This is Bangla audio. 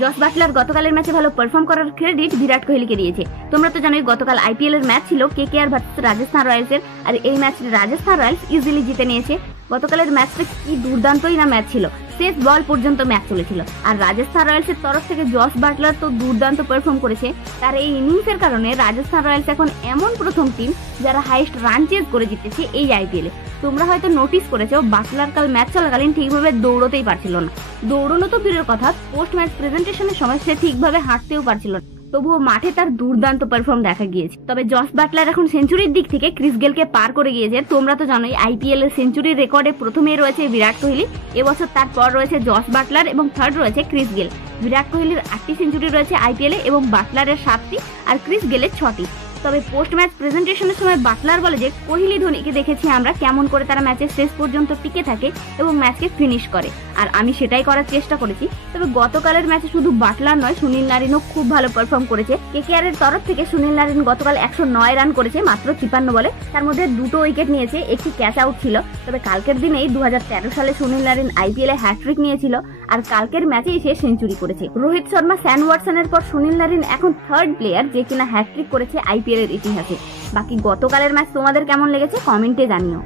জস বাটলার গতকালের ম্যাচে ভালো পারফর্ম করার ক্রেডিট বিরাট কোহলিকে দিয়েছে। তোমরা তো জানোই গতকাল আইপিএল এর ম্যাচ ছিল কেকেআর ভার্সেস রাজস্থান রয়্যালস এর, আর এই ম্যাচে রাজস্থান রয়্যালস ইজিলি জিতে নিয়েছে। গতকালের ম্যাচটা কি দুর্দান্তই না ম্যাচ ছিল, শেষ বল পর্যন্ত ম্যাচ চলেছিল। আর রাজস্থান রয়্যালস এর তরফ থেকে জস বাটলার তো দুর্দান্ত পারফর্ম করেছে। তার এই ইনিংসের কারণে রাজস্থান রয়্যালস এখন এমন প্রথম টিম যারা হাইয়েস্ট রান চেজ করে জিতেছে এই আইপিএল এ। তোমরা হয়তো নোটিস করেছো বাটলার কাল ম্যাচ চলাকালীন ঠিকভাবে দৌড়তেই পারছিল না। দৌড়ানো তো দূরের কথা, পোস্ট ম্যাচ প্রেজেন্টেশনের সময় সে ঠিকভাবে হাঁটতেও পারছিল না, তবুও মাঠে তার দুর্দান্ত পারফর্ম দেখা গিয়েছে। তবে জস বাটলার এখন সেঞ্চুরির দিক থেকে ক্রিস গেলকে পার করে গিয়েছে। তোমরা তো জানোই আইপিএল এর সেঞ্চুরির রেকর্ডে প্রথমেই রয়েছে বিরাট কোহলি, এবছর তারপর রয়েছে জস বাটলার এবং থার্ড রয়েছে ক্রিস গেল। বিরাট কোহলির 8টি সেঞ্চুরি রয়েছে আইপিএল এ এবং বাটলারের 7টি আর ক্রিস গেলের 6টি। তবে পোস্ট ম্যাচ প্রেজেন্টেশনের সময় বাটলার বলে যে কোহলি ধোনিকে দেখেছি আমরা কেমন করে তারা ম্যাচের শেষ পর্যন্ত টিকে থাকে এবং ম্যাচকে ফিনিশ করে, আর আমি সেটাই করার চেষ্টা করেছি। তবে গতকালের ম্যাচে শুধু বাটলার নয়, সুনীল নারিনও খুব ভালো পারফর্ম করেছে। কেকেআর এর তরফ থেকে সুনীল নারিন গতকাল 109 রান করেছে মাত্র 53 বলে, তার মধ্যে 2টো উইকেট নিয়েছে, একটি ক্যাচ আউট ছিল। তবে কালকের দিনেই 2013 সালে সুনীল নারিন আইপিএল এ হ্যাট্রিক নিয়েছিল, আর কালকের ম্যাচেই সে সেঞ্চুরি করেছে। রোহিত শর্মা, স্যান ওয়াটসনের পর সুনীল নারিন এখন থার্ড প্লেয়ার যে কিনা হ্যাট্রিক করেছে আইপিএল এর ইতিহাসে। বাকি গতকালের ম্যাচ তোমাদের কেমন লেগেছে কমেন্টে জানিও।